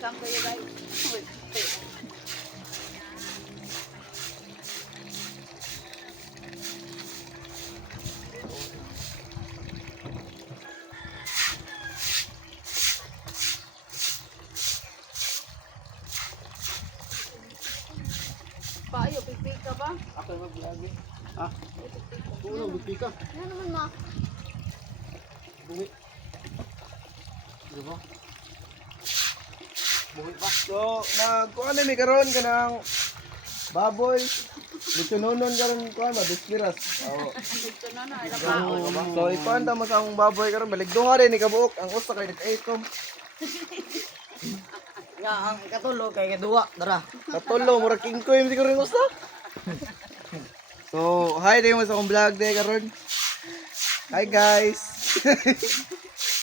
Saan kayo guys? Payo, pipi ka ba? Ako yung eh. Ha? Ka. Ano naman ma? Ba? Bungi pa. So, nagkuhan na may karoon ka ng baboy. Dito nonon karon kuhan ba bispiras. Oo. So, ikuhan ta mas akong baboy karon balik duha rin ni kabuok ang usa kay nag-aikom. Nga, ang ikatulo kay kaduwa, dara. Katulo mura king ko yung siguro yung usa. So, hi din mo sa akong vlog day karon. Hi guys.